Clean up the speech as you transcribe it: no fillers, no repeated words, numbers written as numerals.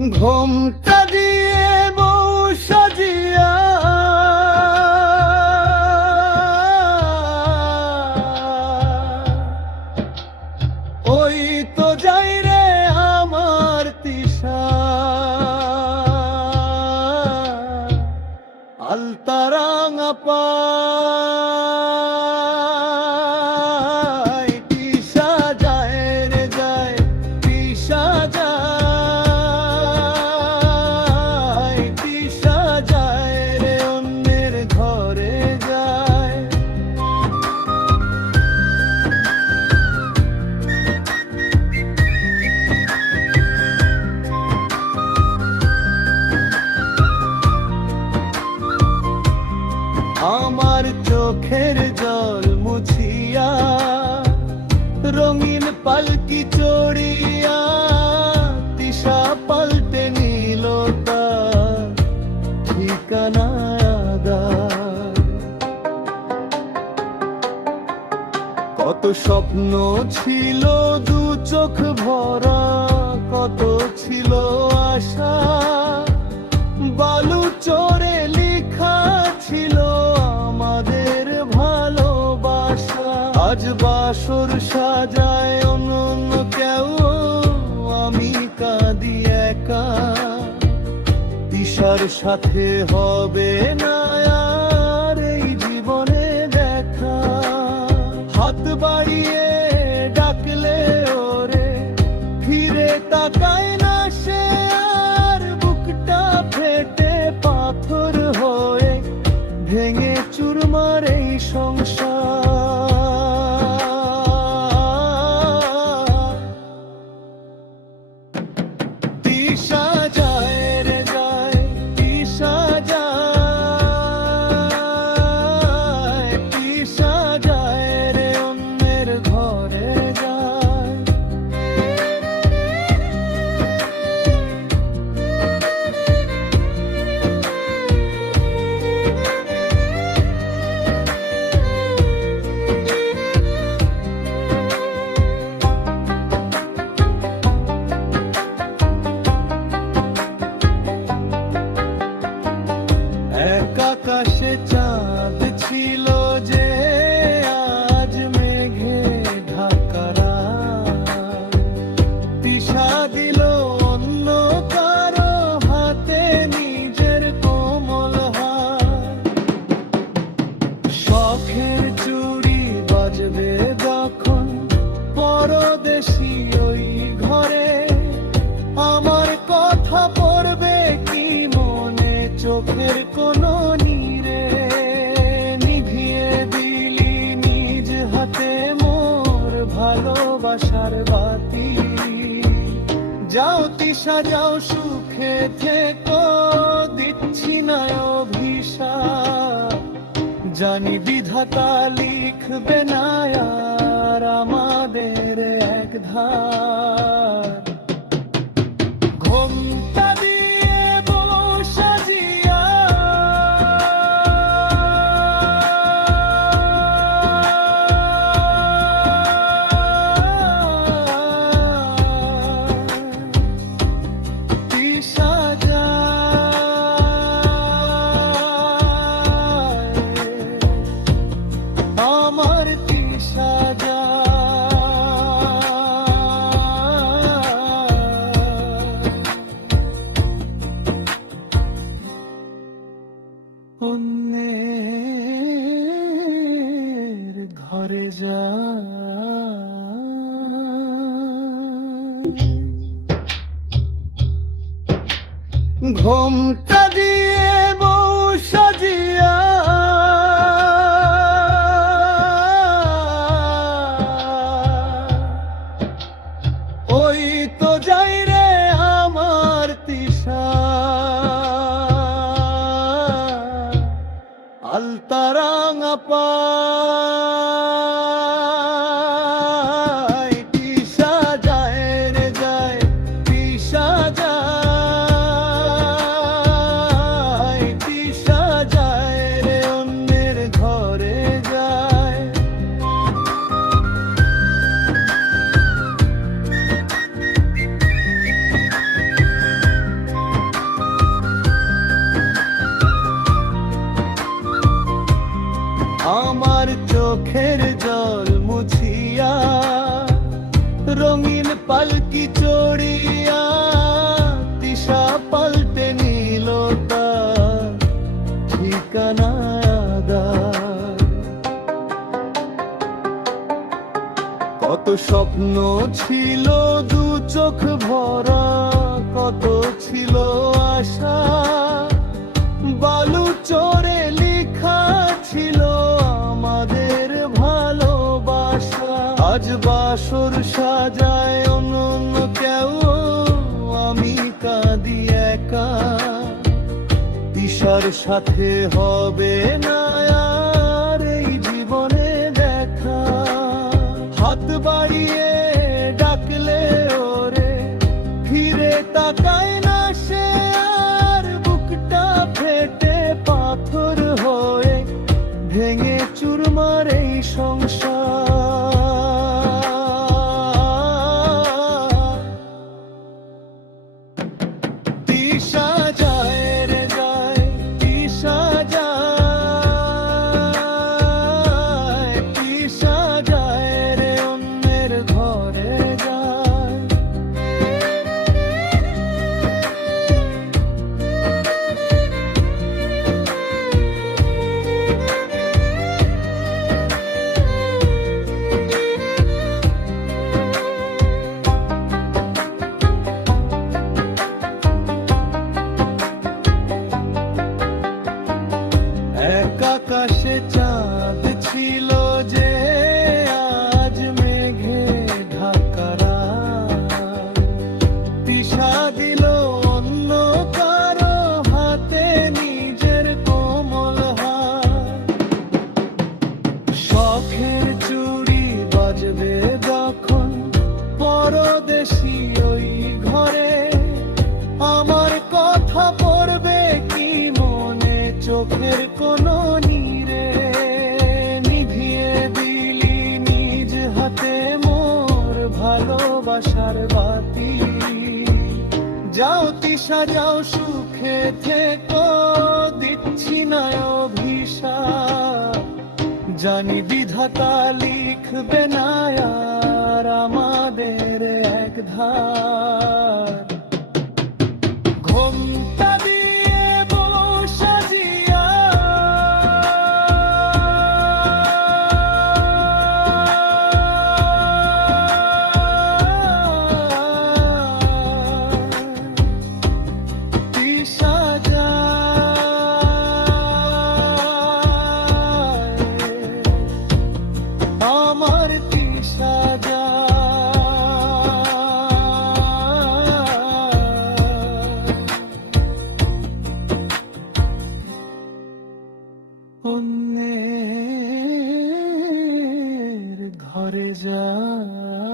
ঘোমটা দিয়ে বউ সাজিয়া ওই তো যাই রে আমার তিশা, আলতারাঙা পায় তিশা যায় রে যায়, তিশা যায়, তিশা যায় রে অন্যের ঘরে যায়। আমার চোখের জল মুছিয়া রঙিন পালকি চড়িয়া তিশা পাল্টে নিল তার ঠিকানা আদার। কত স্বপ্ন ছিল দু চোখ ভরা, কত ছিল আশা বালু চোরে লিখা ছিল আমাদের ভালোবাসা। আজ বাসর সাজায় অন্য কেউ, আমি কাঁদি একা, তিশার সাথে হবে না আর এই জীবনে দেখা। হাত বাড়িয়ে ডাকলে ওরে ফিরে তাকায় না সে আর, বুকটা ফেটে পাথর হয়ে ভেঙে চুরমার এই সংসার। তিশা যায় রে যায়, তিশা যায়, তিশা যায় রে অন্যের ঘরে যায়। এক আকাশে চাঁদ ছিল যে আজ মেঘে ঢাকা রাত। তিশা দিল অন্য কারো হাতে নিজের কোমল হাত। শখের চুড়ি বাজবে যখন পরদেশি ওই ঘরে, আমার কথা পড়বে কি মনে চোখের কোনো নীরে। নিভিয়ে দিলি নিজ হাতে মোর ভালোবাসার বাতি। যাও তিশা যাও সুখে থেকো, দিচ্ছি না অভিশাপ। জানি বিধাতা লিখবে না আর আমাদের এক ধার। ঘোমটা দিয়ে বউ সাজিয়া তিশা যায়, আমার তিশা অন্যের ঘরে যায়। ঘোমটা দিয়ে বউ সাজিয়া ওই তো যাই রে আমার তিশা, আলতারাঙা পায় তিশা যায় রে যায়, তিশা যায়, তিশা যায় রে অন্যের ঘরে যায়। রঙিন পালকি চড়িয়া তিশা পাল্টে নিল তার ঠিকানা আদার। কত স্বপ্ন ছিল দু চোখ ভরা, কত ছিল আশা, বালু চরে লেখা ছিল আমাদের ভালোবাসা। আজ বাসর সাজায় অনন্য কেউ, আমি কাঁদি একা। তিশার সাথে হবে না আর এই জীবনে দেখা। হাত বাড়িয়ে ডাকলে ওরে ফিরে তাকায় না সে আর। বুকটা ফেটে পাথর হয়ে ভেঙে চুরমার এই সংসার। তিশা যায় রে যায়, তিশা যায়, তিশা যায় রে অন্যের ঘরে যায়। এক আকাশে চাঁদ ছিল যে আজ মেঘে ঢাকা রাত। তিশা দিল অন্য কারো হাতে নিজের কোমল হাত। শখের চুড়ি বাজবে যখন পরদেশি ওই ঘরে, আমার কথা পড়বে কি মনে চোখের কোনো নীরে। নিভিয়ে দিলি নিজ হাতে মোর ভালোবাসার বাতি। যাও তিশা যাও সুখে থেকো, দিচ্ছি না অভিশাপ। জানি বিধাতা লিখবে না আর আমাদের এক ধার। ঘোমটা দিয়ে বসা জিয়া তিশা যায়, আমার তিশা অন্যের ঘরে যায়।